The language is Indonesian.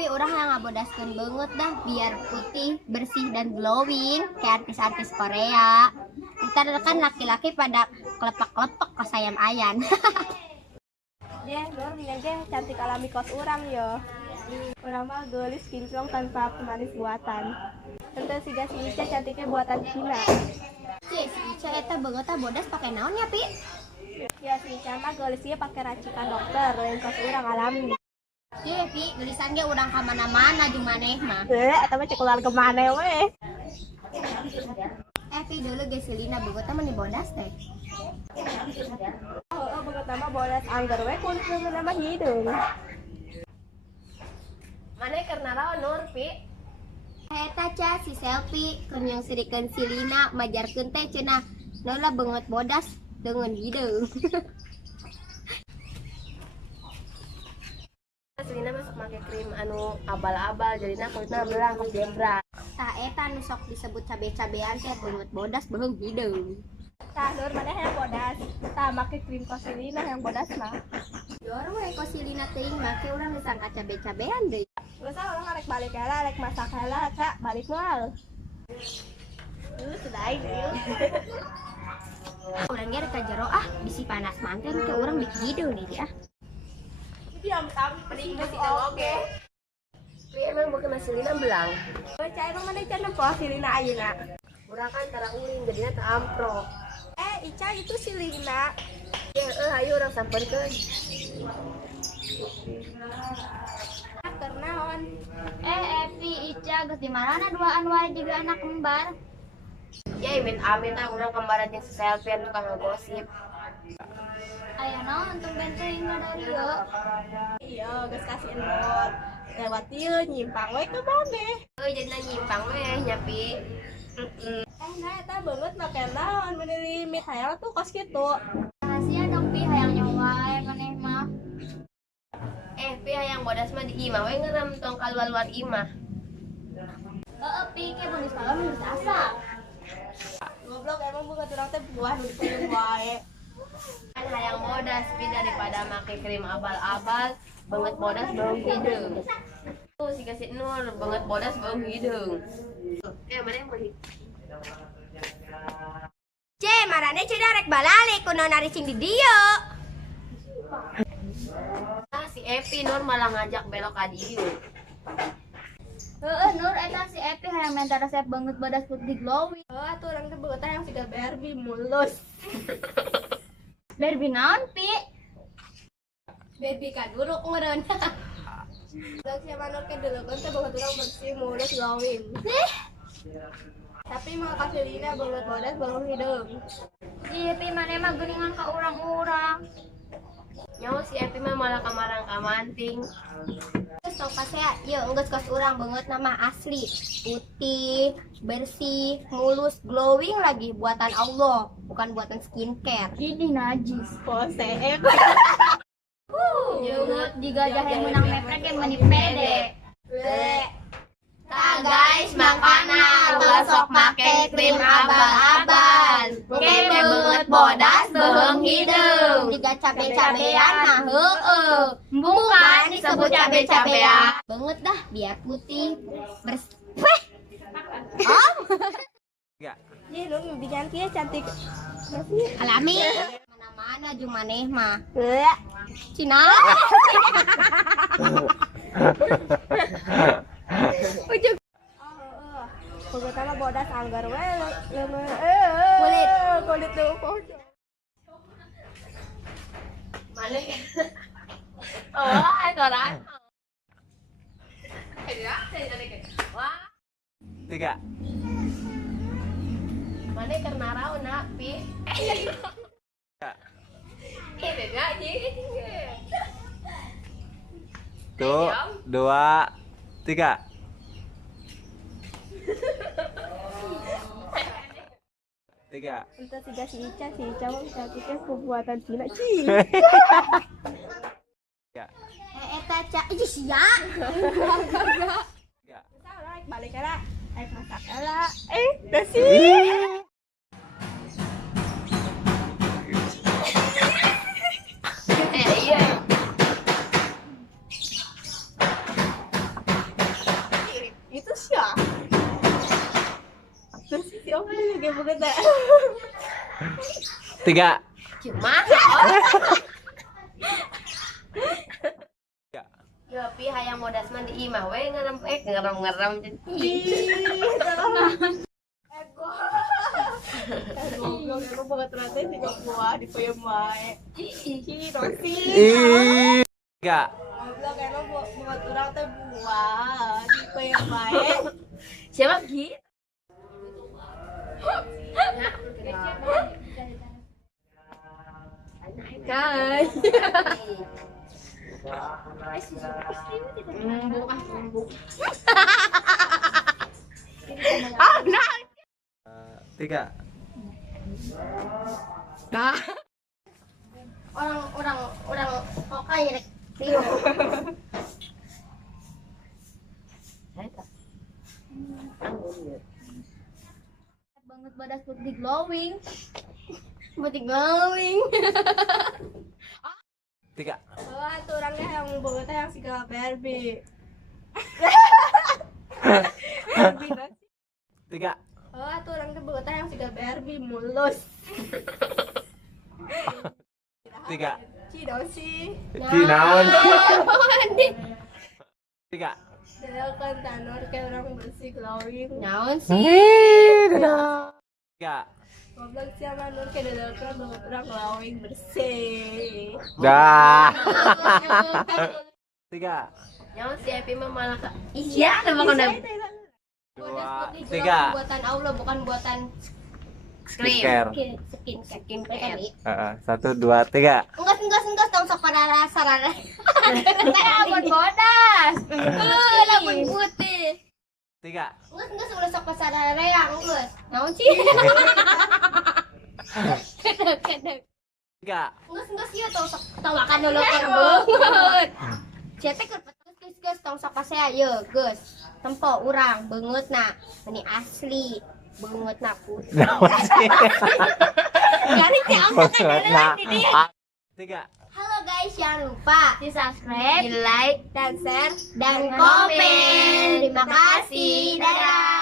Tapi orang yang ngabodaskeun banget dah biar putih, bersih dan glowing kayak artis-artis Korea. Ntar kan laki-laki pada kelepak-kelepak ke sayam ayan. Deh, Nur, aja cantik alami kos orang yo. Orang mah geulis kinclong tanpa pemanis buatan. Tentu siga si Ica cantiknya buatan Cina. Si Ica eta beungeut bodas pakai naon ya, Pi? Ya si Ica mah geulisnya pakai racikan dokter, lain kos orang alami. Ye, Pi, gelisan ge urang ka mana-mana jeung maneh mah. Eta mah cek ular kemana we? Pi, dulu ge si Lina beungeut mah ni bodas teh. Oh, beungeut mah bodas angger we kuntreun nama hidung. Maneh keur naraon Nur, Pi? Eta ca si Selfie keur nyong sirikeun si Lina majarkeun teh cenah. Naula beungeut bodas dengan hideung. Selina masuk pakai krim anu abal-abal jadinya kulitnya belang pas jebra. Tah eta nu sok disebut cabe-cabean teh beungeut bodas beung hideung. Tah Nur maneh yang bodas. Tah make krim kosilina yang bodas mah. Yor we kosilina teuing make urang disangka cabe-cabean deui. Geus orang arek balik heula, arek masak heula, Kak, balik moal. Sudah ieu. Urang ge rek ka jero bisi panas mangken ke urang bik hideung nih ah. Diam tapi pening geus kita oge. Tapi emang bukan Selina belang. Cai emang mana can nempo silina ayeuna. Urang kan tara uling jadinya teu amprok. Ica itu silina. Ya ayo urang sampeurkeun. Kernaon? Evi, Ica geus di marana duaan wae juga anak kembar. Ya amit-amit urang kembaran jeung selfie tukang ngegosip. Aya naon tumben teuing dari yeuh. Iya, geus kasih Nur. Lewat ieu nyimpang we ke maneh. Jadinya nyimpang we nyapi. Nah eta beungeut make naon meuli Mikhail tuh kos kitu. Rahasia dong Pi hayang nyawae maneh mah. Pi hayang bodas mah di imah we ngerem tong kaluar-luar imah. Pi ke bonus kalau geus asa. Goblok emang bukan urang teh buah nu dipeueum wae. Kan hayang bodas Pi daripada make krim abal-abal, beungeut bodas beung hideung. Tuh si kasih Nur beungeut bodas beung hideung. Mana yang beli? Marane cenah rek balalik kunaon ari cing di dieu. Si Epi Nur malah ngajak belok ka dieu. Nur eta si Epi hayang minta resep banget bodas putih glowing. Atuh urang teh beungeut yang siga Barbie mulus. Barbie naon Pi? Barbie kaduruk ngeureun. Udah siapa Nur ke dulu kan teh beungeut urang bersih mulus glowing. Tapi mau kasih Lina beungeut bodas beung hideung. Ieu Pi maneh mah geuningan ka urang-urang. Nyawa si Epi mah malah kamarang-kamanting. Geus tong pasea, yeuh geus kos urang beungeut nama asli, putih, bersih, mulus, glowing lagi buatan Allah, bukan buatan skincare. Ini najis. Pose Beungeut digajah yang menang mepret yang meni pede. Tah guys, makana ulah sok make krim abal-abal. Keme beungeut bodas beung hideung. Jika cabe-cabean mah heueuh. Bukan disebut cabe-cabean. Beungeut dah biar putih, bersih. Ih, Nur bikin kieu cantik. Alami. Mana-mana jeung maneh mah. Cina. Ujug. Beungeut mah bodas anggar we kulit leumpeuh. Mana? Oh, koran. Wah. 3. Mana keur naraon na, Pi? Ini enggak sih. 1, 2, 3. Tiga. Untuk siga si Ica mah cantiknya pembuatan Cina. Cih. Ya. Eta ca ieu sia. Ya. Salah balik heula. Ayo masak heula. Da sih. Iya. Tiga. Cuma yo pi hayang modas mah di imah we ngerem ngerem Goblok emang banget ternyata sih buah di peyem wae. Dosi. Tiga. Goblok emang banget urang teh buah di peyem wae. siapa gitu Kan. Tiga. orang pokoknya rek tio. Banget badas putih glowing. Putih glowing. Tiga. Wah, tuh orangnya yang bangetnya yang segala Barbie. Tiga. Oh, tuh orangnya bangetnya yang segala Barbie mulus. Tiga. Cidosi. Cinaon. Tiga. Kan tanur kayak orang bersih glowing. Naon sih? Tiga. Goblok sih sama nur kayak dadakan banget orang glowing bersih. Dah. Tiga. nyawa si Epi mah malah Iya, sama kena Dua. Putih Tiga. glowing buatan Allah, bukan buatan Skincare. skincare. Satu, dua, tiga. Enggak tong sok pada sarana. Labun bodas. Labun putih. Tiga. Enggak udah sok pasarana yang geus. Naon sih? Kedek. Tiga. Enggak ieu tong sok tong makan dulu kan beungeut. Cetek keur geus tong sok pasea ieu geus. Tempo urang beungeutna. Ini asli. Beungeutna putih. Garing teh angkat di dia. Tiga. Halo guys, jangan lupa di subscribe, di like, dan share, dan komen. Terima kasih. Dadah.